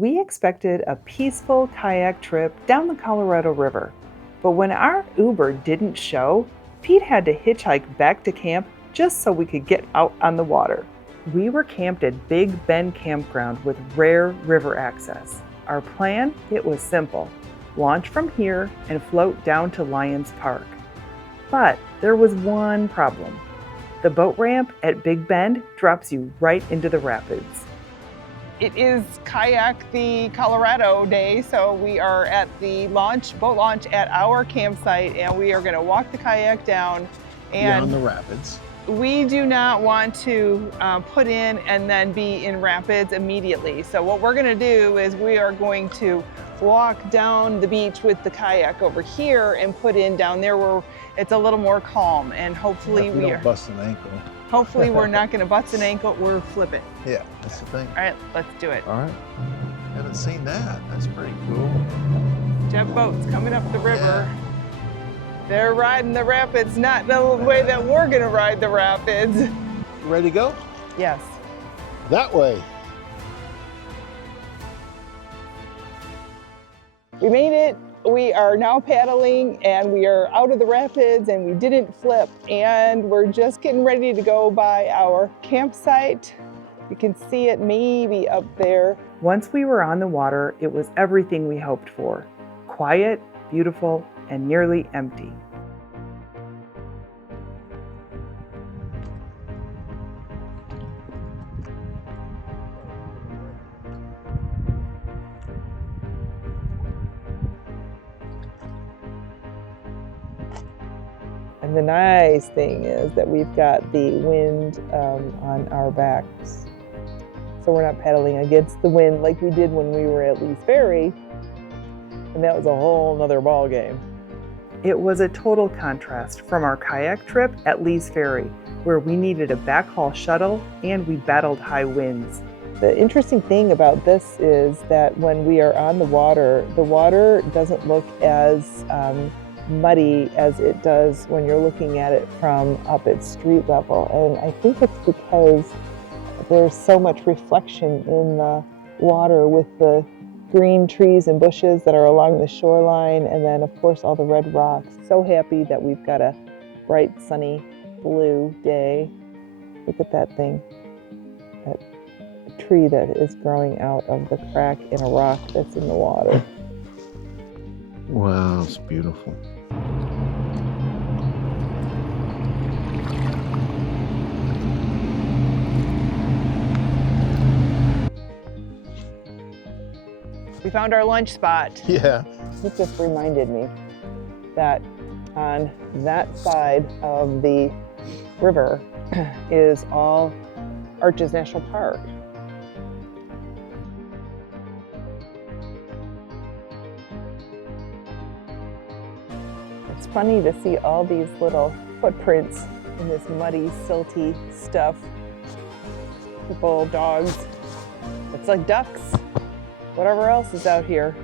We expected a peaceful kayak trip down the Colorado River, but when our Uber didn't show, Pete had to hitchhike back to camp just so we could get out on the water. We were camped at Big Bend Campground with rare river access. Our plan? It was simple. Launch from here and float down to Lions Park. But there was one problem. The boat ramp at Big Bend drops you right into the rapids. It is Kayak the Colorado day, so we are at the boat launch at our campsite, and we are going to walk the kayak down. And on the rapids. We do not want to put in and then be in rapids immediately. So what we're going to do is we are going to walk down the beach with the kayak over here and put in down there where it's a little more calm, and hopefully we don't bust an ankle. Hopefully we're not going to bust an ankle, we're flipping. Yeah, that's the thing. All right, let's do it. All right. Haven't seen that. That's pretty cool. Jet boats coming up the river. Yeah. They're riding the rapids, not the way that we're going to ride the rapids. Ready to go? Yes. That way. We made it. We are now paddling and we are out of the rapids and we didn't flip, and we're just getting ready to go by our campsite. You can see it maybe up there. Once we were on the water, it was everything we hoped for. Quiet, beautiful, and nearly empty. And the nice thing is that we've got the wind on our backs. So we're not paddling against the wind like we did when we were at Lees Ferry. And that was a whole nother ball game. It was a total contrast from our kayak trip at Lees Ferry, where we needed a backhaul shuttle and we battled high winds. The interesting thing about this is that when we are on the water doesn't look as muddy as it does when you're looking at it from up at street level. And I think it's because there's so much reflection in the water with the green trees and bushes that are along the shoreline, and then of course all the red rocks. So happy that we've got a bright sunny blue day. Look at that thing, that tree that is growing out of the crack in a rock that's in the water. Wow, it's beautiful. We found our lunch spot. Yeah. It just reminded me that on that side of the river is all Arches National Park. It's funny to see all these little footprints in this muddy, silty stuff. People, dogs. It's like ducks. Whatever else is out here.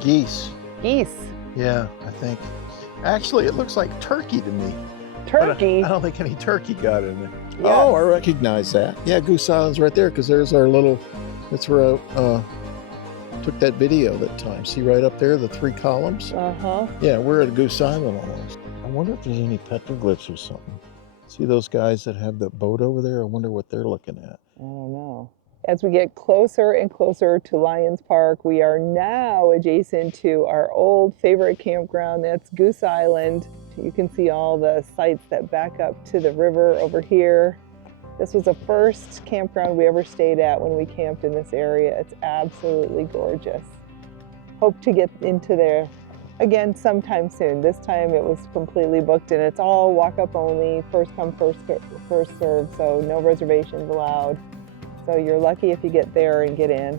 Geese. Geese. Yeah, I think. Actually, it looks like turkey to me. Turkey? I don't think any turkey got in there. Yes. Oh, I recognize that. Yeah, Goose Island's right there, because there's our little, that's where I took that video that time. See right up there, the 3 columns? Uh-huh. Yeah, we're at Goose Island almost. I wonder if there's any petroglyphs or something. See those guys that have the boat over there? I wonder what they're looking at. I don't know. As we get closer and closer to Lions Park, we are now adjacent to our old favorite campground. That's Goose Island. You can see all the sites that back up to the river over here. This was the first campground we ever stayed at when we camped in this area. It's absolutely gorgeous. Hope to get into there again sometime soon. This time it was completely booked, and it's all walk-up only, first come, first served, so no reservations allowed. So you're lucky if you get there and get in.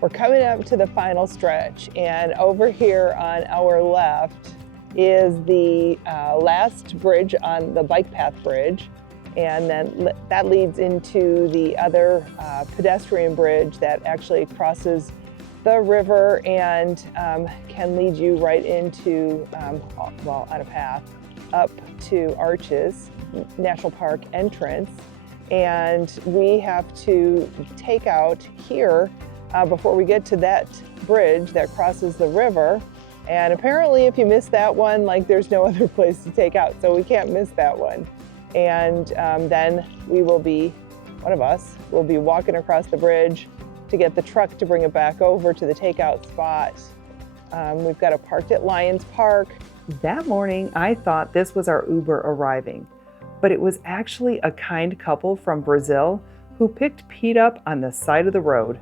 We're coming up to the final stretch, and over here on our left is the last bridge on the bike path bridge, and then that leads into the other pedestrian bridge that actually crosses the river and can lead you right into, on a path up to Arches National Park entrance. and we have to take out here before we get to that bridge that crosses the river. And apparently if you miss that one, like there's no other place to take out, so we can't miss that one. And then we will be, one of us will be walking across the bridge to get the truck to bring it back over to the takeout spot. We've got it parked at Lions Park. That morning, I thought this was our Uber arriving, but it was actually a kind couple from Brazil who picked Pete up on the side of the road.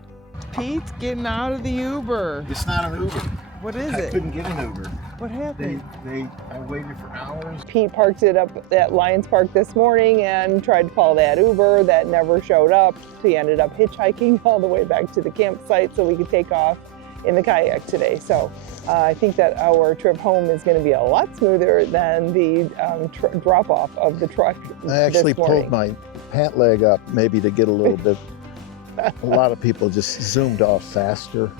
Pete's getting out of the Uber. It's not an Uber. What is I it? couldn't get an Uber. What happened? I waited for hours. Pete parked it up at Lions Park this morning and tried to call that Uber. That never showed up. He ended up hitchhiking all the way back to the campsite so we could take off in the kayak today. So I think that our trip home is going to be a lot smoother than the drop-off of the truck I actually this morning. pulled my pant leg up maybe to get a little bit. A lot of people just zoomed off faster.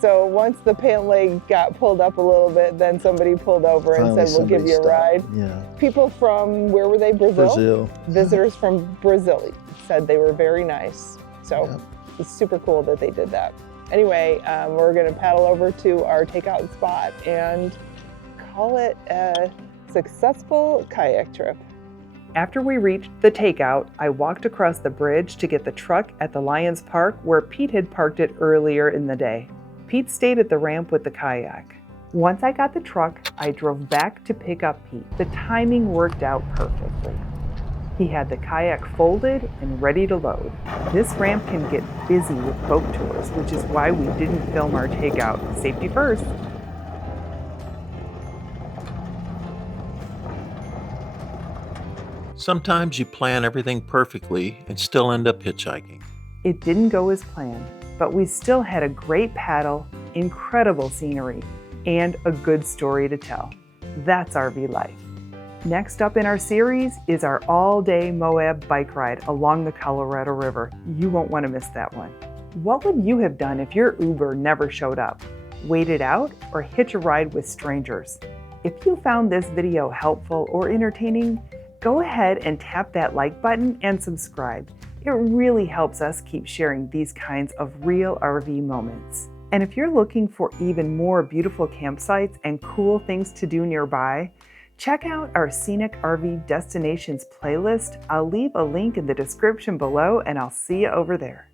So once the pant leg got pulled up a little bit, then somebody pulled over and Finally, said, we'll give somebody you a ride. stopped. Yeah. People from, where were they, Brazil. Visitors from Brazil said they were very nice. So Yeah. it's super cool that they did that. Anyway, we're gonna paddle over to our takeout spot and call it a successful kayak trip. After we reached the takeout, I walked across the bridge to get the truck at the Lions Park where Pete had parked it earlier in the day. Pete stayed at the ramp with the kayak. Once I got the truck, I drove back to pick up Pete. The timing worked out perfectly. He had the kayak folded and ready to load. This ramp can get busy with boat tours, which is why we didn't film our takeout. Safety first. Sometimes you plan everything perfectly and still end up hitchhiking. It didn't go as planned, but we still had a great paddle, incredible scenery, and a good story to tell. That's RV life. Next up in our series is our all-day Moab bike ride along the Colorado River. You won't want to miss that one. What would you have done if your Uber never showed up? Waited out or hitch a ride with strangers? If you found this video helpful or entertaining, go ahead and tap that like button and subscribe. It really helps us keep sharing these kinds of real RV moments. And if you're looking for even more beautiful campsites and cool things to do nearby, check out our Scenic RV Destinations playlist. I'll leave a link in the description below and I'll see you over there.